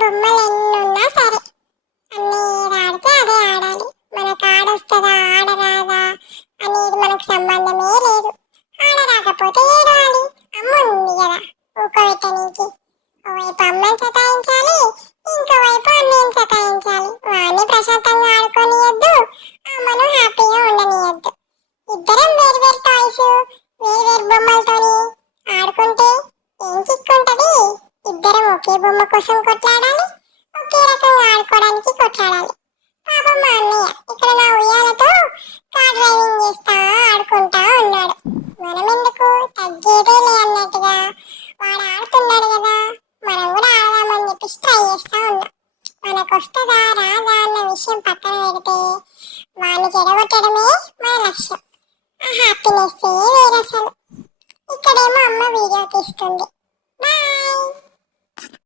బొమ్మలు ఎన్నున్నా సరే అన్నీ ఆడితే అదే ఆడాలి. మనకు ఆడొస్తుందా ఆడరాదా అనేది మనకు సంబంధమే లేదు. ఆడరాకపోతే ఏడవాలి. అమ్మ ఉంది కదా ఊకోబెట్టనీకి. ఓవైపు అమ్మని సతాయించాలి, ఇంకోవైపు అన్నయ్యని సతాయించాలి. వాడిని ప్రశాంతంగా ఆడుకోనియద్దు, అమ్మను హ్యాపీగా ఉండనియద్దు. ఇద్దరం వేరు వేరు టాయ్స్, వేరు వేరు బొమ్మలతోని ఆడుకుంటే ఏం చిక్కుంటది? ఇద్దరం ఒకే బొమ్మ కోసం కొట్లాడాలి, ఒకే రకంగా ఆడుకోవడానికి కొట్లాడాలి. పాపం మా అన్నయ్య ఇక్కడ నా ఉయ్యాలతో కార్ డ్రైవింగ్ చేస్తా ఆడుకుంటా ఉన్నాడు. మనం ఎందుకు తగ్గేదేలే అన్నట్టుగా వాడు ఆడుతున్నాడు కదా, మనం కూడా ఆడదామని చెప్పేసి ట్రై చేస్తా ఉన్నాం. మనకు వస్తుందా రాదా అన్న విషయం పక్కన పెడితే వాడిని చెడగొట్టడమే మన లక్ష్యం. ఆ హ్యాపీనెస్ వేరే అసలు. ఇక్కడేమో అమ్మ వీడియో తీస్తుంది. బాయ్.